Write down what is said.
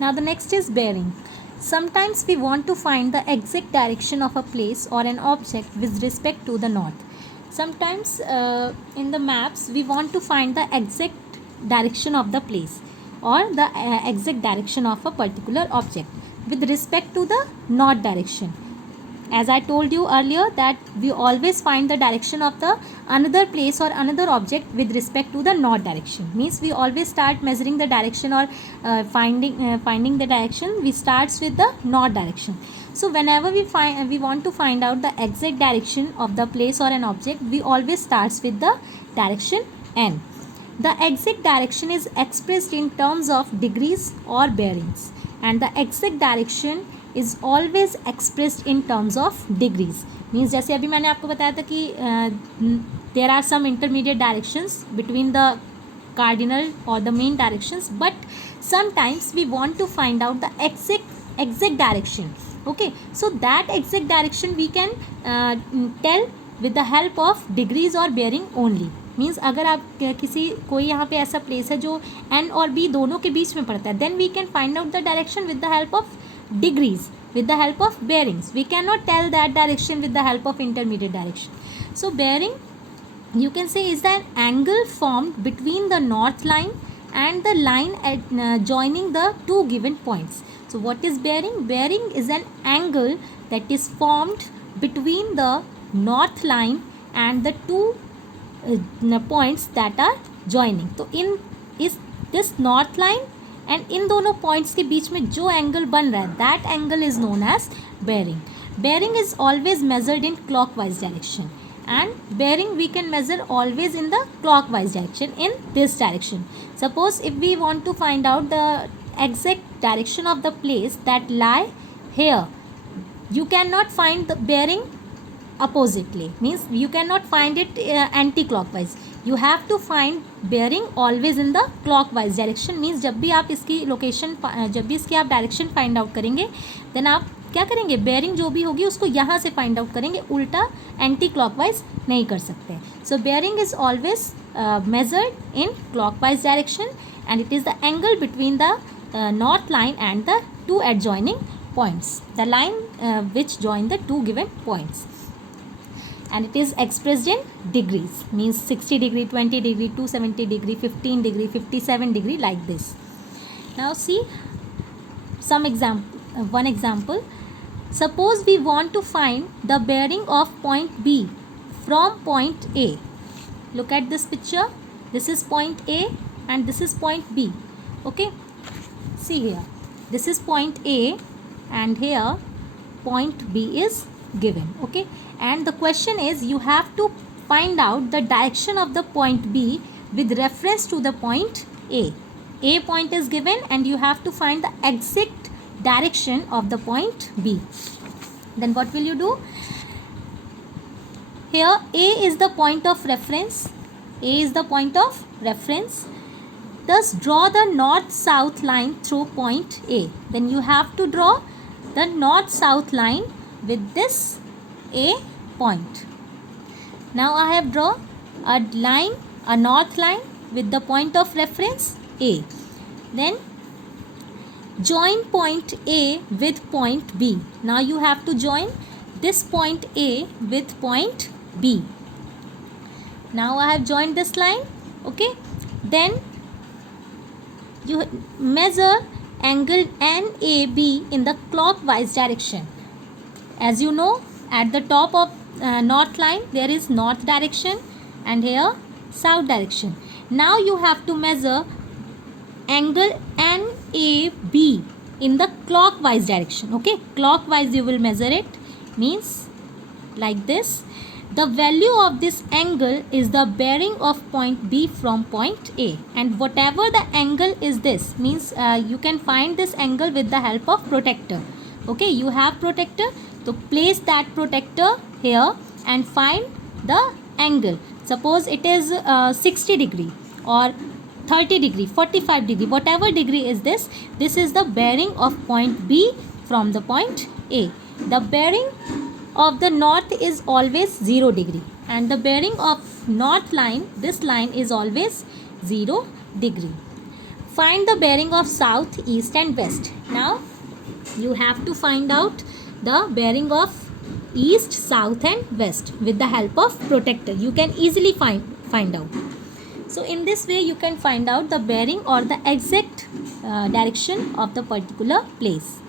Now the next is bearing. Sometimes we want to find the exact direction of a place or an object with respect to the north. Sometimes in the maps we want to find the exact direction of the place or the exact direction of a particular object with respect to the north direction. As I told you earlier that we always find the direction of the another place or another object with respect to the north direction. Means we always start measuring the direction or finding the direction, we starts with the north direction. So whenever we want to find out the exact direction of the place or an object, we always starts with the direction n. The exact direction is expressed in terms of degrees or bearings, and the exact direction is always expressed in terms of degrees. Means जैसे अभी मैंने आपको बताया था कि there are some intermediate directions between the cardinal or the main directions, but sometimes we want to find out the exact direction. Okay, so that exact direction we can tell with the help of degrees or bearing only. Means अगर आप कोई यहाँ पे ऐसा place है जो N और B दोनों के बीच में पड़ता है, then we can find out the direction with the help of degrees, with the help of bearings. We cannot tell that direction with the help of intermediate direction. So bearing, you can say, is an angle formed between the north line and the line at joining the two given points. So what is bearing? Bearing is an angle that is formed between the north line and the two points that are joining. So in is this north line and in दोनों points के बीच में जो angle बन रहा है, that angle is known as bearing. Bearing is always measured in clockwise direction, and bearing we can measure always in the clockwise direction in this direction. Suppose if we want to find out the exact direction of the place that lie here, you cannot find the bearing oppositely, means you cannot find it anti-clockwise. You have to find bearing always in the clockwise direction. means जब भी आप इसकी location, जब भी इसकी आप direction find out करेंगे, then आप क्या करेंगे, बेयरिंग जो भी होगी उसको यहाँ से फाइंड आउट करेंगे, उल्टा एंटी क्लॉकवाइज नहीं कर सकते. So bearing is always measured in clockwise direction, and it is the angle between the north line and the two adjoining points, the line which join the two given points, and it is expressed in degrees, means 60 degree, 20 degree, 270 degree, 15 degree, 57 degree, like this. Now see some example, one example. Suppose we want to find the bearing of point B from point A. Look at this picture, this is point A and this is point B. Okay, see here, this is point A and here point B is given. Okay, and the question is, you have to find out the direction of the point B with reference to the point A. A point is given and you have to find the exact direction of the point B. Then what will you do? Here A is the point of reference, A is the point of reference. Thus draw the north-south line through point A. Then you have to draw the north-south line with this A point. Now I have drawn a line, a north line with the point of reference A. Then join point A with point B. Now you have to join this point A with point B. Now I have joined this line. Okay, then you measure angle NAB in the clockwise direction. As you know, at the top of north line there is north direction and here south direction. Now you have to measure angle NAB in the clockwise direction. Okay, clockwise you will measure it, means like this. The value of this angle is the bearing of point B from point A, and whatever the angle is, this means you can find this angle with the help of protractor. Okay, you have protractor, so place that protractor here and find the angle. Suppose it is 60 degree or 30 degree, 45 degree, whatever degree is this, this is the bearing of point B from the point A. The bearing of the north is always 0 degree, and the bearing of north line, this line is always 0 degree. Find the bearing of south, east and west. Now you have to find out the bearing of east, south and west with the help of protractor. You can easily find out. So in this way you can find out the bearing or the exact direction of the particular place.